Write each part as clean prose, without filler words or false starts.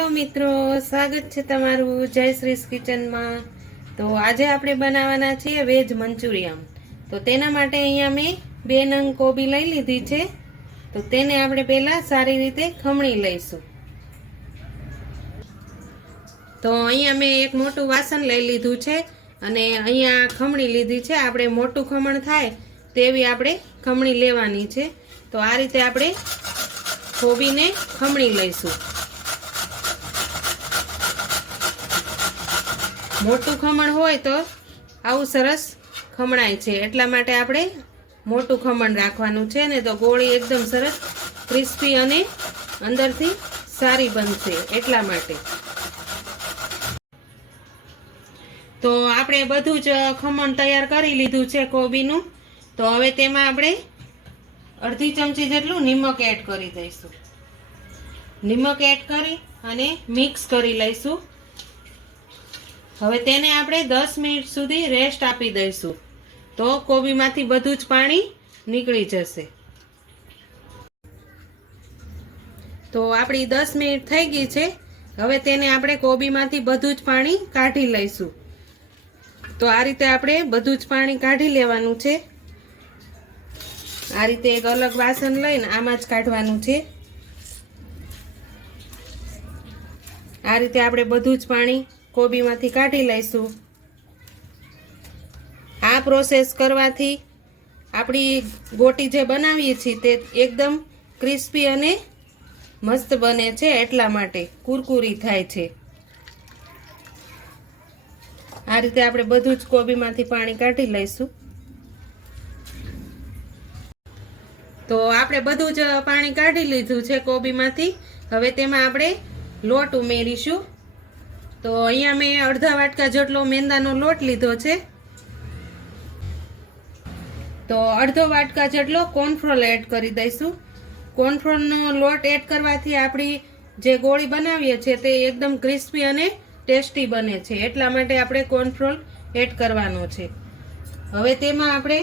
Hello મિત્રો, સ્વાગત છે તમારું જયશ્રીસ કિચનમાં। તો આજે આપણે બનાવવાના છીએ વેજ મંચુરિયન। તો તેના માટે અહીંયા મેં 2 નંગ કોબી લઈ લીધી છે। તો તેને આપણે પહેલા સારી રીતે ખમણી લઈશું। તો અહીંયા મેં એક મોટું વાસણ લઈ લીધું છે અને અહીંયા ખમણી લીધી છે। આપણે મોટું ખમણ થાય તેવી આપણે ખમણી લેવાની છે। તો આ રીતે આપણે કોબીને ખમણી લઈશું। મોટું ખમણ હોય તો આવું સરસ ખમણાય છે, એટલા માટે આપણે મોટું ખમણ રાખવાનું છે ને તો ગોળી એકદમ સરસ ક્રિસ્પી અને અંદરથી સારી બનશે એટલા માટે। તો આપણે બધું જ ખમણ તૈયાર કરી લીધું છે કોબીનું। તો હવે તેમાં આપણે અડધી ચમચી જેટલું નિમક એડ કરી દઈશું। નિમક એડ કરી અને મિક્સ કરી લઈશું। હવે તેને આપણે 10 મિનિટ સુધી રેસ્ટ આપી દઈશું, તો કોબીમાંથી બધું જ પાણી નીકળી જશે। તો આપણી 10 મિનિટ થઈ ગઈ છે। હવે તેને આપણે કોબીમાંથી બધું જ પાણી કાઢી લઈશું। તો આ રીતે આપણે બધું જ પાણી કાઢી લેવાનું છે। આ રીતે એક અલગ વાસણ લઈને આમાં જ કાઢવાનું છે। આ રીતે આપણે બધું જ પાણી કોબીમાંથી કાઢી લઈશું। આ પ્રોસેસ કરવાથી આપણી ગોટી જે બનાવીએ છીએ તે એકદમ ક્રિસ્પી અને મસ્ત બને છે, એટલા માટે કુરકુરી થાય છે। આ રીતે આપણે બધું જ કોબીમાંથી પાણી કાઢી લઈશું। તો આપણે બધું જ પાણી કાઢી લીધું છે કોબીમાંથી। હવે તેમાં આપણે લોટ ઉમેરીશું। તો અહીંયા મેં અડધા વાટકા જેટલો મેંદાનો લોટ લીધો છે। તો અડધો વાટકા જેટલો કોર્નફ્લોર એડ કરી દઈશું। કોર્નફ્લોરનો લોટ એડ કરવાથી આપણી જે ગોળી બનાવીએ છીએ તે એકદમ ક્રિસ્પી અને ટેસ્ટી બને છે, એટલા માટે આપણે કોર્નફ્લોર એડ કરવાનો છે। હવે તેમાં આપણે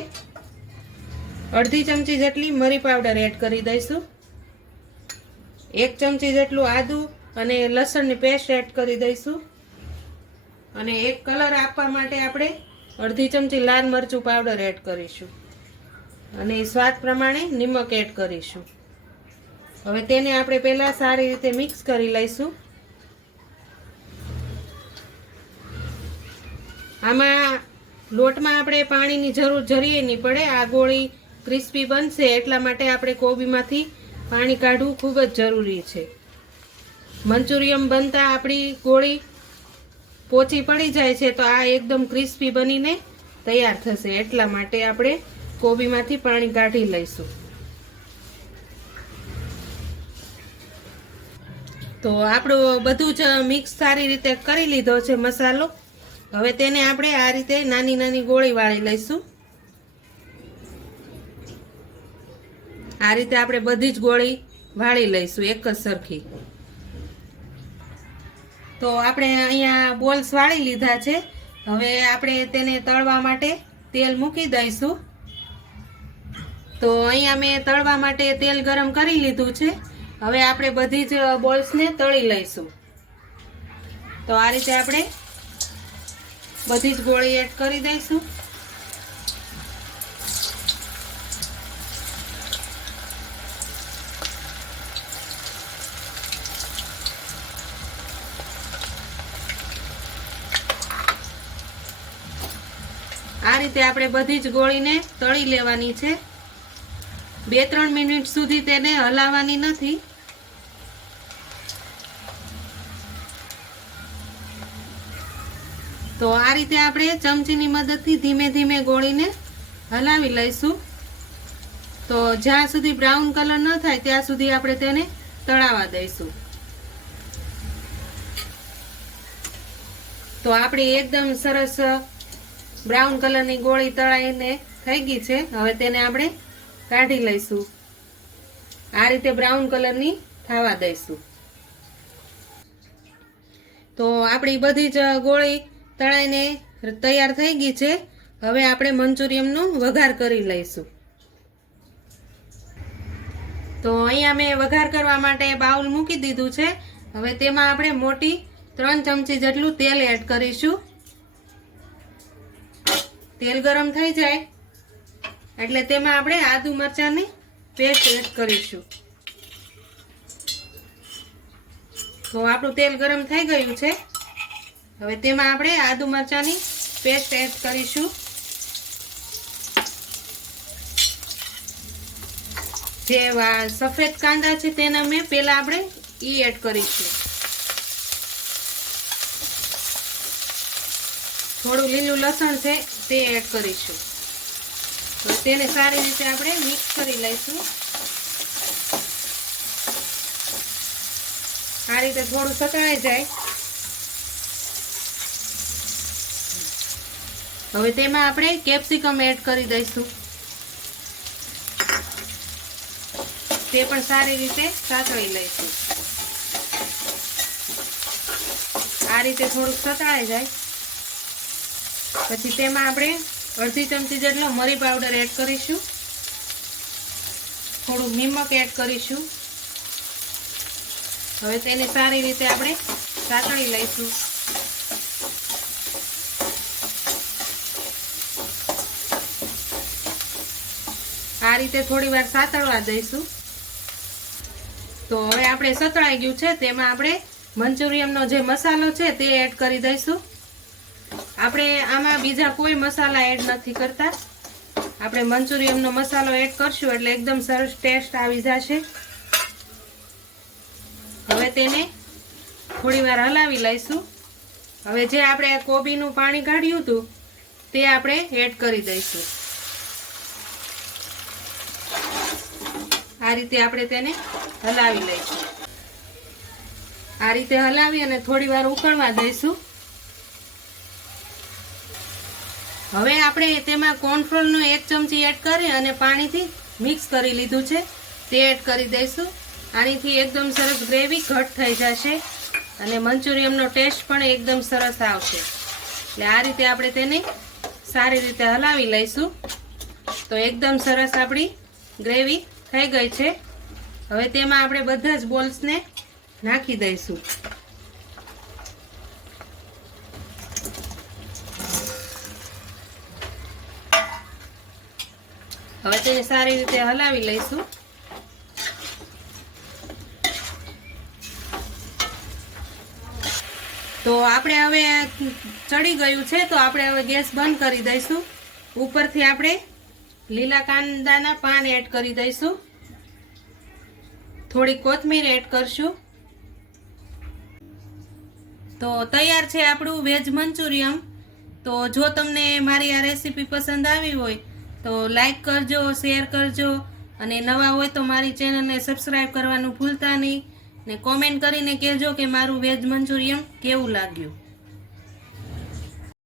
અડધી ચમચી જેટલી મરી પાવડર એડ કરી દઈશું। 1 ચમચી જેટલું આદુ અને લસણની પેસ્ટ એડ કરી દઈશું। અને એક કલર આપવા માટે આપણે અડધી ચમચી લાલ મરચું પાવડર એડ કરીશું અને સ્વાદ પ્રમાણે નિમક એડ કરીશું। હવે તેને આપણે પહેલા સારી રીતે મિક્સ કરી લઈશું। આમાં લોટમાં આપણે પાણીની જરૂર જરીએ નહીં પડે। આ ગોળી ક્રિસ્પી બનશે એટલા માટે આપણે કોબીમાંથી પાણી કાઢવું ખૂબ જ જરૂરી છે। મંચુરિયન બનતા આપણી ગોળી પોચી પડી જાય છે તો આ એકદમ ક્રિસ્પી બનીને તૈયાર થશે, એટલા માટે આપણે કોબીમાંથી પાણી કાઢી લઈશું। તો આપણું બધું જ મિક્સ સારી રીતે કરી લીધો છે મસાલો। હવે તેને આપણે આ રીતે નાની નાની ગોળી વાળી લઈશું। આ રીતે આપણે બધી જ ગોળી વાળી લઈશું એક જ સરખી। તો આપણે અહીંયા બોલ્સ વાળી લીધા છે। હવે આપણે તેને તળવા માટે તેલ મૂકી દઈશું। તો અહીંયા મેં તળવા માટે તેલ ગરમ કરી લીધું છે। હવે આપણે બધી જ બોલ્સને તળી લઈશું। તો આ રીતે આપણે બધી જ ગોળી એડ કરી દઈશું। આ રીતે આપણે બધી જ ગોળીને તળી લેવાની છે। 2-3 મિનિટ સુધી તેને હલાવવાની નથી। તો આ રીતે આપણે ચમચીની મદદથી ધીમે ધીમે ગોળીને હલાવી લઈશું। તો જ્યાં સુધી બ્રાઉન કલર ન થાય ત્યાં સુધી આપણે તેને તળાવવા દઈશું। તો આપણી એકદમ સરસ બ્રાઉન કલરની ગોળી તળાઈને થઈ ગઈ છે। હવે તેને આપણે કાઢી લઈશું। આ રીતે બ્રાઉન કલરની થવા દઈશું। તો આપણી બધી જ ગોળી તળાઈને તૈયાર થઈ ગઈ છે। હવે આપણે મંચુરિયનનો વઘાર કરી લઈશું। તો અહીંયા મેં વઘાર કરવા માટે બાઉલ મૂકી દીધું છે હવે તેમાં આપણે મોટી 3 ચમચી જેટલું તેલ એડ કરીશું. તેલ ગરમ થઈ જાય એટલે તેમાં આપણે આદુ મરચાંની પેસ્ટ એડ કરીશું. તો આપણું તેલ ગરમ થઈ ગયું છે. હવે તેમાં આપણે આદુ મરચાંની પેસ્ટ એડ કરીશું. જે સફેદ કાંદા છે તેના મેં પહેલા આપણે ઈ એડ કરીશું. થોડું લીલું લસણ છે તે એડ કરીશું. તો તેને સારી રીતે આપણે મિક્સ કરી લઈશું. આ રીતે થોડું સતળાઈ જાય. હવે તેમાં આપણે કેપ્સિકમ એડ કરી દઈશું. તે પણ સારી રીતે સાતળી લઈશું. આ રીતે થોડુંક સતળાઈ જાય પછી તેમાં આપણે અડધી ચમચી જેટલો મરી પાવડર એડ કરીશું. થોડુંક નિમક એડ કરીશું. હવે તેને સારી રીતે આપણે સાતળી લઈશું. આ રીતે થોડી વાર સાતળવા દઈશું. તો હવે આપણે સતળાઈ ગયું છે. તેમાં આપણે મંચુરિયનનો જે મસાલો છે તે એડ કરી દઈશું. આપણે આમાં બીજા કોઈ મસાલા એડ નથી કરતા. આપણે મંચુરિયનનો મસાલો એડ કરશું એટલે એકદમ સરસ ટેસ્ટ આવી જશે. હવે તેને થોડી વાર હલાવી લઈશું. હવે જે આપણે કોબીનું પાણી કાઢ્યું હતું તે આપણે એડ કરી દઈશું. આ રીતે આપણે તેને હલાવી લઈશું. આ રીતે હલાવી અને થોડી વાર ઉકળવા દઈશું. હવે આપણે તેમાં કોર્નફ્લોરનો 1 ચમચી એડ કરી અને પાણીથી મિક્સ કરી લીધું છે તે એડ કરી દઈશું. આનીથી એકદમ સરસ ગ્રેવી ઘટ થઈ જશે અને મંચુરિયનનો ટેસ્ટ પણ એકદમ સરસ આવશે. એટલે આ રીતે આપણે તેને સારી રીતે હલાવી લઈશું. તો એકદમ સરસ આપણી ગ્રેવી થઈ ગઈ છે. હવે તેમાં આપણે બધા જ બોલ્સને નાખી દઈશું. હવે તેને સારી રીતે હલાવી લઈશું. તો આપણે હવે ચડી ગયું છે તો આપણે હવે ગેસ બંધ કરી દઈશું. ઉપરથી આપણે લીલા કાંદાના પાન એડ કરી દઈશું. થોડી કોથમીર એડ કરશું. તો તૈયાર છે આપણું વેજ મંચુરિયન. તો જો તમને મારી આ રેસીપી પસંદ આવી હોય તો લાઈક કરજો, શેર કરજો અને નવા હોય તો મારી ચેનલને સબસ્ક્રાઈબ કરવાનું ભૂલતા નહીં ને કોમેન્ટ કરીને કહેજો કે મારું વેજ મંચુરિયન કેવું લાગ્યું.